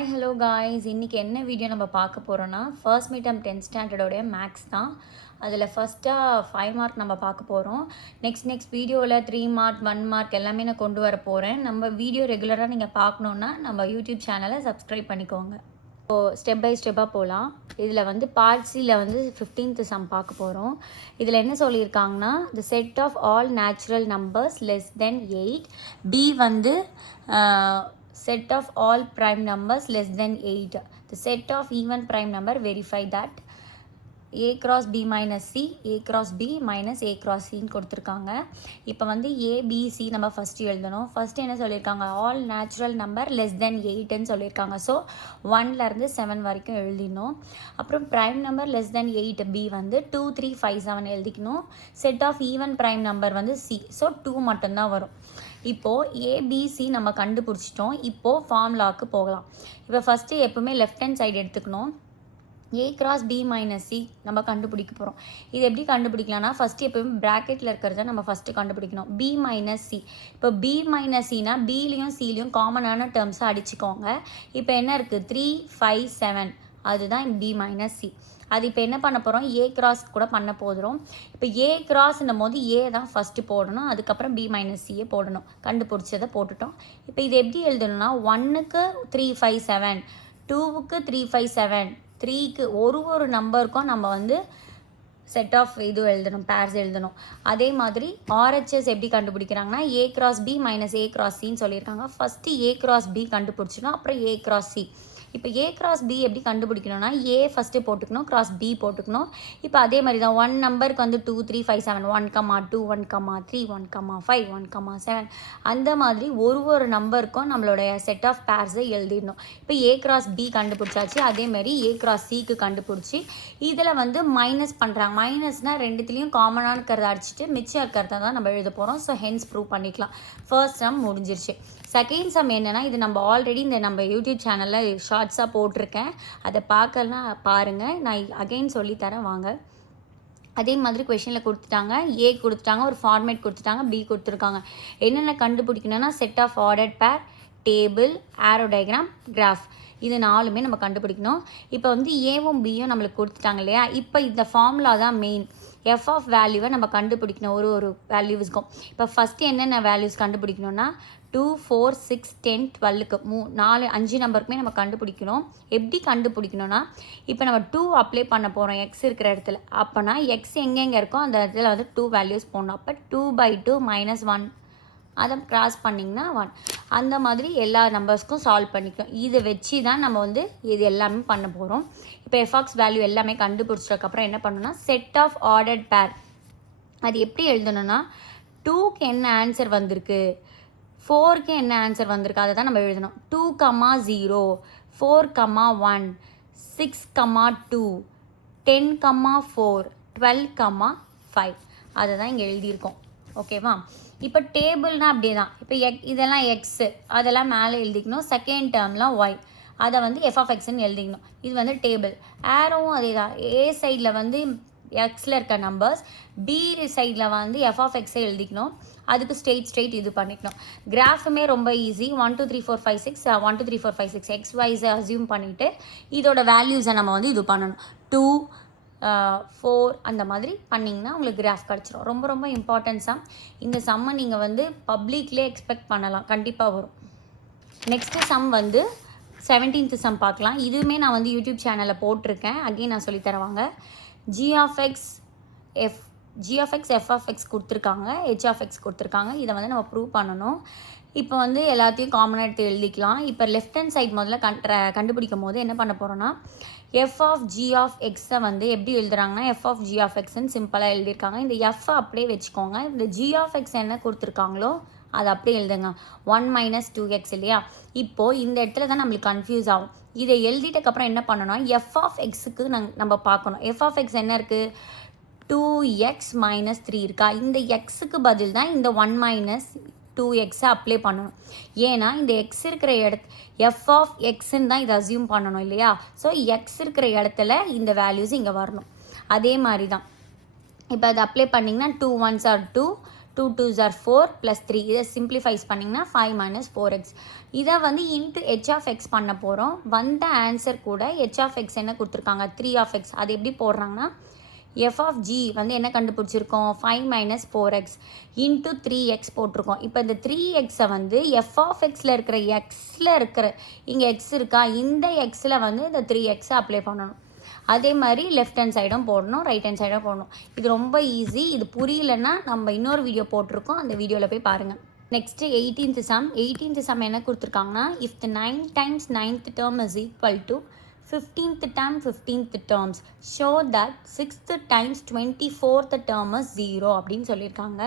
Hi hello guys, இன்றைக்கி என்ன video நம்ம பார்க்க போகிறோன்னா ஃபர்ஸ்ட் மீட்டம் 10th ஸ்டாண்டர்டோடைய மேக்ஸ் தான். அதில் ஃபஸ்ட்டாக 5 மார்க் நம்ம பார்க்க போகிறோம். நெக்ஸ்ட் வீடியோவில் 3 மார்க் 1 மார்க் எல்லாமே நான் கொண்டு வர போகிறேன். நம்ம வீடியோ ரெகுலராக நீங்கள் பார்க்கணுன்னா நம்ம யூடியூப் சேனலை சப்ஸ்கிரைப் பண்ணிக்கோங்க. ஸோ ஸ்டெப் பை ஸ்டெப்பாக போகலாம். இதில் வந்து பார்ட் சியில் வந்து 15th சம் பார்க்க போகிறோம். இதில் என்ன சொல்லியிருக்காங்கன்னா, the set of all natural numbers less than 8. B வந்து set of all prime numbers less than 8. The set of even prime number, verify that a cross b minus c, a cross b minus a cross c கொடுத்துருக்காங்க. இப்போ வந்து a b c நம்ம first எழுதணும். First என்ன சொல்லியிருக்காங்க, all natural number less than 8ன்னு சொல்லியிருக்காங்க. So 1லேருந்து 7 வரைக்கும் எழுதிடணும். அப்புறம் prime number less than 8 b வந்து 2 3 5 7 எழுதிக்கணும். Set of even prime number வந்து c, ஸோ 2 மட்டும்தான் வரும். இப்போது ஏபிசி நம்ம கண்டுபிடிச்சிட்டோம். இப்போது ஃபார்முலாவுக்கு போகலாம். இப்போ ஃபஸ்ட்டு எப்போவுமே லெஃப்ட் ஹேண்ட் சைடு எடுத்துக்கணும். A cross B minus C நம்ம கண்டுபிடிக்க போகிறோம். இது எப்படி கண்டுபிடிக்கலாம்னா, ஃபஸ்ட்டு எப்போவுமே ப்ராக்கெட்டில் இருக்கிறத நம்ம ஃபஸ்ட்டு கண்டுபிடிக்கணும். B minus C. இப்போ பி மைனஸ் சினா பிலையும் சிலையும் காமனான டேர்ம்ஸை அடிச்சுக்கோங்க. இப்போ என்ன இருக்குது, 3 5 7, அதுதான் பி மைனஸ் சி. அது இப்போ என்ன பண்ண போகிறோம், ஏ கிராஸ் கூட பண்ண போதும். இப்போ ஏ கிராஸ்ன்னும் போது ஏ தான் ஃபஸ்ட்டு போடணும், அதுக்கப்புறம் பி மைனஸ் சியே போடணும். கண்டுபிடிச்சதை போட்டுட்டோம். இப்போ இது எப்படி எழுதணும்னா, 1க்கு 3 5 7, 2க்கு 3 5 7, 3க்கு ஒரு நம்பருக்கும் நம்ம வந்து செட் ஆஃப் இது எழுதணும், பேர்ஸ் எழுதணும். அதே மாதிரி ஆர்ஹெச்எஸ் எப்படி கண்டுபிடிக்கிறாங்கன்னா, A cross B minus A cross சின்னு சொல்லியிருக்காங்க. ஃபஸ்ட்டு ஏ கிராஸ் பி கண்டுபிடிச்சிடணும், அப்புறம் ஏ கிராஸ் சி. இப்போ ஏ கிராஸ் பி எப்படி கண்டுபிடிக்கணும்னா, ஏ ஃபஸ்ட்டு போட்டுக்கணும், கிராஸ் பி போட்டுக்கணும். இப்போ அதே மாதிரி தான் 1 நம்பருக்கு வந்து 2 3 5 7, 1 2 1 3 1 5 1 7, அந்த மாதிரி ஒரு நம்பருக்கும் நம்மளுடைய செட் ஆஃப் பேர்ஸை எழுதிடணும். இப்போ ஏ கிராஸ் பி கண்டுபிடிச்சாச்சு. அதேமாதிரி ஏ கிராஸ் சிக்கு கண்டுபிடிச்சி இதில் வந்து மைனஸ் பண்ணுறாங்க. மைனஸ்னால் ரெண்டுத்துலேயும் காமனாக இருக்கிறத அடிச்சுட்டு மிச்சம் இருக்கிறத தான் நம்ம எழுத போகிறோம். ஸோ ஹென்ஸ் ப்ரூவ் பண்ணிக்கலாம். ஃபர்ஸ்ட் சம் முடிஞ்சிருச்சு. செகண்ட் சம் என்னென்னா, இது நம்ம ஆல்ரெடி நம்ம யூடியூப் சேனலில் ஷார்ட்ஸாக போட்டிருக்கேன். அதை பார்க்கலாம், பாருங்கள். நான் அகெயின் சொல்லித்தரேன் வாங்க. அதே மாதிரி கொஷனில் கொடுத்துட்டாங்க, ஏ கொடுத்துட்டாங்க, ஒரு ஃபார்மேட் கொடுத்துட்டாங்க, பி கொடுத்துருக்காங்க. என்னென்ன கண்டுபிடிக்கணும்னா, set of ordered pair, table, arrow diagram, graph, இது 4மே நம்ம கண்டுபிடிக்கணும். இப்போ வந்து ஏவும் பியும் நம்மளுக்கு கொடுத்துட்டாங்க இல்லையா. இப்போ இந்த ஃபார்முலா தான் மெயின். எஃப் ஆஃப் வேல்யூவை நம்ம கண்டுபிடிக்கணும் ஒரு வேல்யூஸ்க்கும். இப்போ ஃபஸ்ட்டு என்னென்ன வேல்யூஸ் கண்டுபிடிக்கணும்னா, 2 4 6 10 12க்கு 5 நம்பருக்குமே நம்ம கண்டுபிடிக்கணும். எப்படி கண்டுபிடிக்கணும்னா, இப்போ நம்ம 2 அப்ளை பண்ண போகிறோம் எக்ஸ் இருக்கிற இடத்துல. அப்போனா எக்ஸ் எங்கெங்கே இருக்கோ அந்த இடத்துல வந்து 2 வேல்யூஸ் போடணும். அப்போ 2/2 -1, அதை கிராஸ் பண்ணிங்கன்னா 1. அந்த மாதிரி எல்லா நம்பர்ஸ்க்கும் சால்வ் பண்ணிக்கணும். இதை வச்சு தான் நம்ம வந்து இது எல்லாமே பண்ண போகிறோம். இப்போ எஃப்ஆக்ஸ் வேல்யூ எல்லாமே கண்டுபிடிச்சதுக்கப்புறம் என்ன பண்ணணும்னா, செட் ஆஃப் ஆர்டர்ட் பேர். அது எப்படி எழுதணும்னா, 2க்கு என்ன ஆன்சர் வந்திருக்கு, 4க்கு என்ன ஆன்சர் வந்திருக்கு, அதை தான் நம்ம எழுதணும். 2, 0, 4, 1, 6, 2, 10, 4, 12, 5, அதை தான் இங்கே எழுதியிருக்கோம். ஓகேவா. இப்போ டேபிள்னால் அப்படியே தான். இப்போ இதெல்லாம் எக்ஸு, அதெல்லாம் மேலே எழுதிக்கணும். செகண்ட் டேர்ம்லாம் ஒய், அதை வந்து எஃப் ஆஃப் எக்ஸ்ன்னு எழுதிக்கணும். இது வந்து டேபிள். ஆரோவும் அதே தான். ஏ சைடில் வந்து எக்ஸில் இருக்க நம்பர்ஸ், பி சைடில் வந்து எஃப் ஆஃப் எக்ஸை எழுதிக்கணும். அதுக்கு ஸ்ட்ரெயிட் இது பண்ணிக்கணும். கிராஃபுமே ரொம்ப ஈஸி. 1 2 3 4 5 6, 1 2 3 4 5 6 எக்ஸ் வைஸை அசியூம் பண்ணிவிட்டு இதோட வேல்யூஸை நம்ம வந்து இது பண்ணணும். 2 4 அந்த மாதிரி பண்ணிங்கன்னா உங்களுக்கு கிராஃப் கிடச்சிரும். ரொம்ப இம்பார்ட்டன்ட் சம். இந்த சம்மை நீங்கள் வந்து பப்ளிக்லேயே எக்ஸ்பெக்ட் பண்ணலாம், கண்டிப்பாக வரும். நெக்ஸ்ட்டு சம் வந்து 17th சம் பார்க்கலாம். இதுவுமே நான் வந்து யூடியூப் சேனலில் போட்டிருக்கேன். அகெயின் நான் சொல்லித்தருவாங்க. g of x f of x கொடுத்துருக்காங்க, h of x கொடுத்துருக்காங்க. இதை வந்து நம்ம ப்ரூவ் பண்ணணும். இப்போ வந்து எல்லாத்தையும் காமனாக எடுத்து எழுதிக்கலாம். இப்போ லெஃப்ட் ஹேண்ட் சைட் முதல்ல கண்டுபிடிக்கும் போது என்ன பண்ண போகிறோன்னா, எஃப் ஆஃப் ஜி ஆஃப் எக்ஸை வந்து எப்படி எழுதுறாங்கன்னா, எஃப் ஆஃப் ஜி ஆஃப் எக்ஸ்ன்னு சிம்பிளாக எழுதியிருக்காங்க. இந்த எஃப்ஐ அப்படியே வச்சுக்கோங்க. இந்த ஜி ஆஃப் எக்ஸ் என்ன கொடுத்துருக்காங்களோ அதை அப்படியே எழுதுங்க. 1 - 2x இல்லையா. இப்போது இந்த இடத்துல தான் நம்மளுக்கு கன்ஃபியூஸ் ஆகும். இதை எழுதிட்டக்கப்புறம் என்ன பண்ணணும்னா, எஃப் ஆஃப் எக்ஸுக்கு நம்ம பார்க்கணும். எஃப் ஆஃப் எக்ஸ் என்ன இருக்குது, 2x - 3 இருக்கா. இந்த எக்ஸுக்கு பதில் தான் இந்த 1 - 2x அப்ளை பண்ணணும். ஏன்னா இந்த எக்ஸ் இருக்கிற எஃப் ஆஃப் எக்ஸுன்னு தான் இதை அசியூம் பண்ணணும் இல்லையா. ஸோ எக்ஸ் இருக்கிற இடத்துல இந்த வேல்யூஸ் இங்கே வரணும். அதே மாதிரி தான் இப்போ அதை அப்ளை பண்ணிங்கன்னா 2 1s are 2, 2 2s are 4 + 3. இதை சிம்பிளிஃபைஸ் பண்ணிங்கன்னா 5 - 4x. இதை வந்து இன்ட்டு h of x பண்ண போகிறோம். வந்த ஆன்சர் கூட h of x என்ன கொடுத்துருக்காங்க, 3 of x. அது எப்படி போடுறாங்கன்னா f of g வந்து என்ன கண்டுபிடிச்சிருக்கோம், 5 - 4x இன்ட்டு 3x போட்டிருக்கோம். இப்போ இந்த 3xை வந்து f of xல இருக்கிற xல இருக்கிற இங்கே x இருக்கா, இந்த xல வந்து இந்த 3xை அப்ளை பண்ணணும். அதே மாதிரி லெஃப்ட் ஹேண்ட் சைடும் போடணும், ரைட் ஹேண்ட் சைடும் போடணும். இது ரொம்ப ஈஸி. இது புரியலன்னா நம்ம இன்னொரு வீடியோ போட்டிருக்கோம், அந்த வீடியோவில் போய் பாருங்கள். நெக்ஸ்ட்டு 18th சம் என்ன கொடுத்துருக்காங்கன்னா, if the 9 times 9th term is equal to 15th term 15th terms, show that 6th times 24th term is 0 அப்படின்னு சொல்லியிருக்காங்க.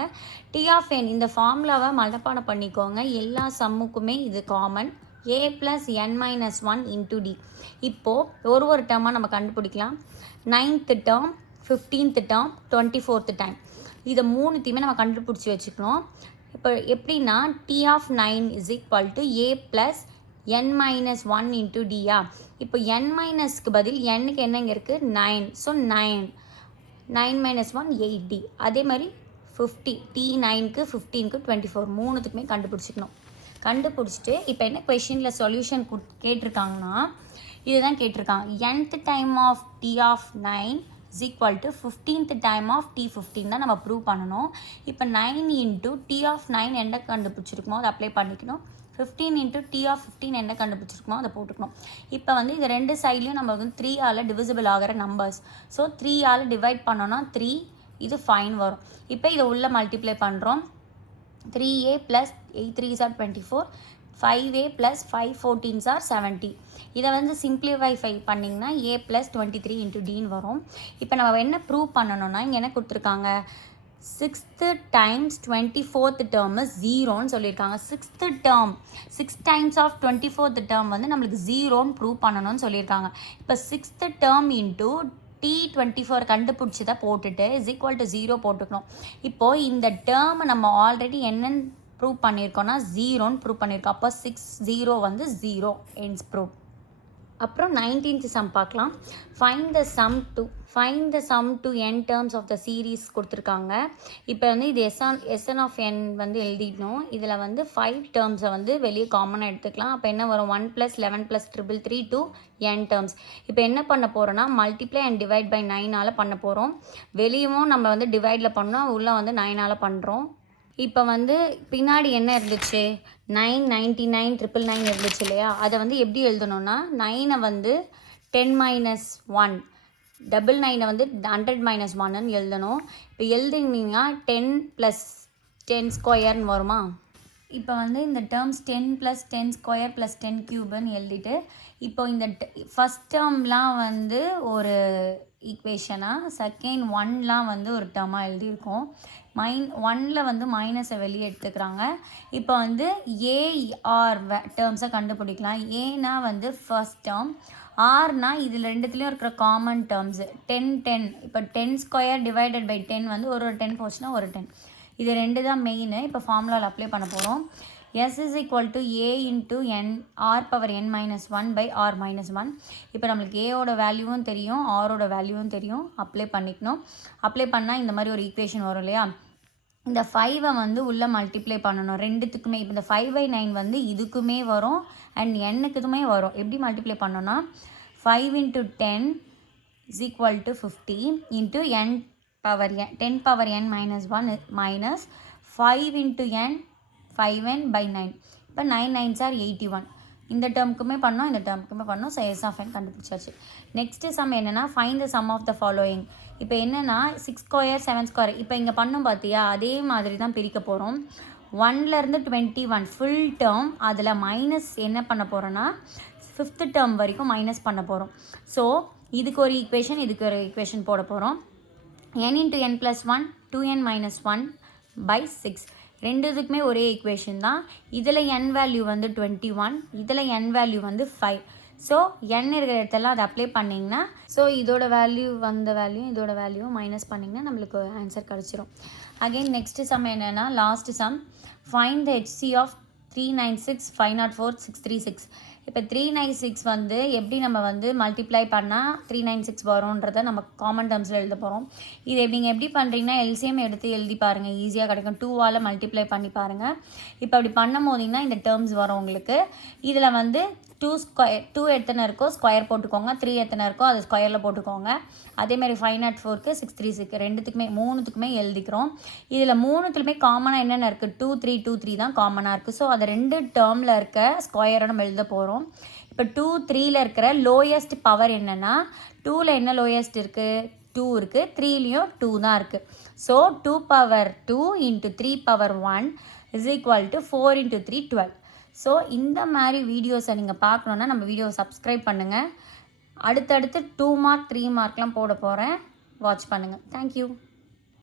T of n இந்த ஃபார்முலாவை மனப்பாடம் பண்ணிக்கோங்க. எல்லா சம்முக்குமே இது common. a + n - 1 into d. இப்போது ஒரு டேர்மாக நம்ம கண்டுபிடிக்கலாம். 9th term 15th term 24th time இதை மூணுத்தையுமே நம்ம கண்டுபிடிச்சி வச்சுக்கணும். இப்போ எப்படின்னா T of 9 is equal to a + n - 1 into d-யா. இப்போ n மைனஸ்க்கு பதில் n-க்கு என்ன இங்கே இருக்குது, 9. So 9 - 1 8d. அதே மாதிரி 50 T9க்கு 15க்கு 24 மூணுத்துக்குமே கண்டுபிடிச்சிக்கணும். கண்டுபிடிச்சிட்டு இப்போ என்ன கொஷினில் சொல்யூஷன் கேட்டிருக்காங்கன்னா, இதுதான் கேட்டிருக்காங்க. nth time of T of 9 is equal to 15th time of T15 தான் நம்ம ப்ரூவ் பண்ணணும். இப்போ 9 into T of 9 என்ன கண்டுபிடிச்சிருக்குமோ அதை அப்ளை பண்ணிக்கணும். 15 into T of 15 என்ன கண்டுபிடிச்சிருக்குமோ அதை போட்டுக்கணும். இப்போ வந்து இது ரெண்டு சைட்லேயும் நம்ம வந்து 3ஆல் டிவிசிபிள் ஆகிற நம்பர்ஸ். ஸோ 3ஆல் டிவைட் பண்ணோன்னா 3, இது 5 வரும். இப்போ இதை உள்ள மல்டிப்ளை பண்ணுறோம். 3a + 8 3s are 24, 5a + 5 14s are 70. இதை வந்து சிம்பிளிஃபை பண்ணிங்கன்னா a + 23 into dன்னு வரும். இப்போ நம்ம என்ன ப்ரூவ் பண்ணணும்னா, இங்கே என்ன கொடுத்துருக்காங்க, 6th times 24th term is 0ன்னு சொல்லியிருக்காங்க. 6th term 6 times of 24th term வந்து நம்மளுக்கு 0ன்னு ப்ரூவ் பண்ணணும்னு சொல்லியிருக்காங்க. இப்போ 6th term into T24 கண்டுபிடிச்சதை போட்டுட்டு is equal to 0 போட்டுக்கணும். இப்போது இந்த டேர்ம் நம்ம ஆல்ரெடி என்னன்னு ப்ரூவ் பண்ணியிருக்கோன்னா 0ன்னு ப்ரூவ் பண்ணியிருக்கோம். அப்போ 6 0 வந்து 0 ends ப்ரூவ். அப்புறம் 19th சம் பார்க்கலாம். Find the sum to n terms of the series கொடுத்துருக்காங்க. இப்போ வந்து இது எஸ்என் ஆஃப் n வந்து எழுதிடணும். இதில் வந்து 5 டேர்ம்ஸை வந்து வெளியே காமனாக எடுத்துக்கலாம். அப்போ என்ன வரும், 1 + 11 + 333 to n டேர்ம்ஸ். இப்போ என்ன பண்ண போகிறோன்னா, மல்டிப்ளை அண்ட் டிவைட் பை 9ஆல் பண்ண போகிறோம். வெளியவும் நம்ம வந்து டிவைடில் பண்ணோம், உள்ளே வந்து 9ஆல் பண்ணுறோம். இப்போ வந்து பின்னாடி என்ன இருந்துச்சு, 9 99 999 இருந்துச்சு இல்லையா. அதை வந்து எப்படி எழுதணும்னா, 9ஐ வந்து 10 - 1, 99ஐ வந்து 100 - 1ன்னு எழுதணும். இப்போ எழுதிங்கன்னா 10 + 10 ஸ்கொயர்னு வருமா. இப்போ வந்து இந்த டேர்ம்ஸ் 10 + 10 ஸ்கொயர் + 10 க்யூப்னு எழுதிட்டு, இப்போ இந்த ஃபஸ்ட் டேர்ம்லாம் வந்து ஒரு ஈக்குவேஷனாக, செகண்ட் 1லாம் வந்து ஒரு டேர்மாக எழுதியிருக்கோம். 1ல் வந்து மைனஸை வெளியே எடுத்துக்கிறாங்க. இப்போ வந்து ஏஆர் டேர்ம்ஸை கண்டுபிடிக்கலாம். ஏனா வந்து ஃபர்ஸ்ட் டேர்ம், ஆர்னா இதில் ரெண்டுத்துலேயும் இருக்கிற காமன் டேர்ம்ஸு 10 10. இப்போ 10 ஸ்கொயர் டிவைடட் பை 10 வந்து ஒரு 10 போச்சுன்னா ஒரு 10. இது ரெண்டு தான் மெயின். இப்போ ஃபார்முலாவில் அப்ளை பண்ண போகிறோம். S is equal to a into n r⁻n - 1 by r - 1. இப்போ நம்மளுக்கு ஏவோட வேல்யூவும் தெரியும், ஆரோட வேல்யூவும் தெரியும். அப்ளை பண்ணிக்கணும். அப்ளை பண்ணால் இந்த மாதிரி ஒரு ஈக்குவேஷன் வரும் இல்லையா. இந்த 5ஐ வந்து உள்ளே மல்டிப்ளை பண்ணணும் ரெண்டுத்துக்குமே. இப்போ இந்த 5/9 வந்து இதுக்குமே வரும் அண்ட் n-க்குமே வரும். எப்படி மல்டிப்ளை பண்ணோன்னா, 5 into 10 is equal to 50 into n power n 10 power n minus 1 minus 5 into n 5n by 9. இப்போ 9 9s are 81. இந்த டேர்முக்குமே பண்ணோம், இந்த டேர்முக்குமே பண்ணோம். ஸோ S of n கண்டுபிடிச்சாச்சு. நெக்ஸ்ட்டு சம் என்னென்னா, find the sum of the following. இப்போ என்னென்னா 6 ஸ்கொயர் 7 ஸ்கொயர். இப்போ இங்கே பண்ணோம் பார்த்தியா, அதே மாதிரி தான் பிரிக்க போகிறோம். 1லேருந்து 21 ஃபுல் டேர்ம், அதில் மைனஸ் என்ன பண்ண போகிறோன்னா 5th டேர்ம் வரைக்கும் மைனஸ் பண்ண போகிறோம். ஸோ இதுக்கு ஒரு ஈக்குவேஷன், இதுக்கு ஒரு ஈக்குவேஷன் போட போகிறோம். n into n plus 1 2n minus 1 by 6. ரெண்டுத்துக்குமே ஒரே ஈக்குவேஷன் தான். இதில் n வேல்யூ வந்து 21, இதில் n வேல்யூ வந்து 5. ஸோ n இருக்கிற இடத்தெல்லாம் அதை அப்ளை பண்ணிங்கன்னா, ஸோ இதோட வேல்யூ வந்த வேல்யூ இதோட வேல்யூ மைனஸ் பண்ணிங்கன்னா நம்மளுக்கு ஆன்சர் கிடச்சிரும். அகெயின் நெக்ஸ்ட்டு சம் என்னென்னா, last sum, find the HC of 396 504 636. இப்போ 396 வந்து எப்படி நம்ம வந்து மல்டிப்ளை பண்ணால் 396 வரும்ன்றதை நம்ம காமன் டேர்ம்ஸில் எழுத போகிறோம். இது நீங்கள் எப்படி பண்ணுறீங்கன்னா எல்சிஎம் எடுத்து எழுதி பாருங்கள், ஈஸியாக கிடைக்கும். 2ஆல் மல்டிப்ளை பண்ணி பாருங்கள். இப்போ அப்படி பண்ணும் போதிங்கன்னா இந்த டேர்ம்ஸ் வரும் உங்களுக்கு. இதில் வந்து 2 எத்தனை இருக்கோ ஸ்கொயர் போட்டுக்கோங்க, 3 எத்தனை இருக்கோ அது ஸ்கொயரில் போட்டுக்கோங்க. அதேமாதிரி 504க்கு 636 ரெண்டுத்துக்குமே 3த்துக்குமே எழுதிக்கிறோம். இதில் 3த்துலையுமே காமனாக என்னென்ன இருக்குது, 2 3 2 3 தான் காமனாக இருக்குது. ஸோ அதை 2 டேர்மில் இருக்க ஸ்கொயரை நம்ம எழுத போகிறோம். இப்போ 2 3ல் இருக்கிற லோயஸ்ட் பவர் என்னென்னா, 2ல் என்ன லோயஸ்ட் இருக்குது, 2 இருக்குது, 3லேயும் 2 தான் இருக்குது. So 2 power 2 into 3 power 1 is equal to 4 into 3 12. So இந்த மாதிரி வீடியோஸை நீங்கள் பார்க்கணுன்னா நம்ம வீடியோவை சப்ஸ்கிரைப் பண்ணுங்கள். அடுத்தடுத்து 2 மார்க் 3 மார்க்லாம் போட போகிறேன், வாட்ச் பண்ணுங்கள். தேங்க்யூ.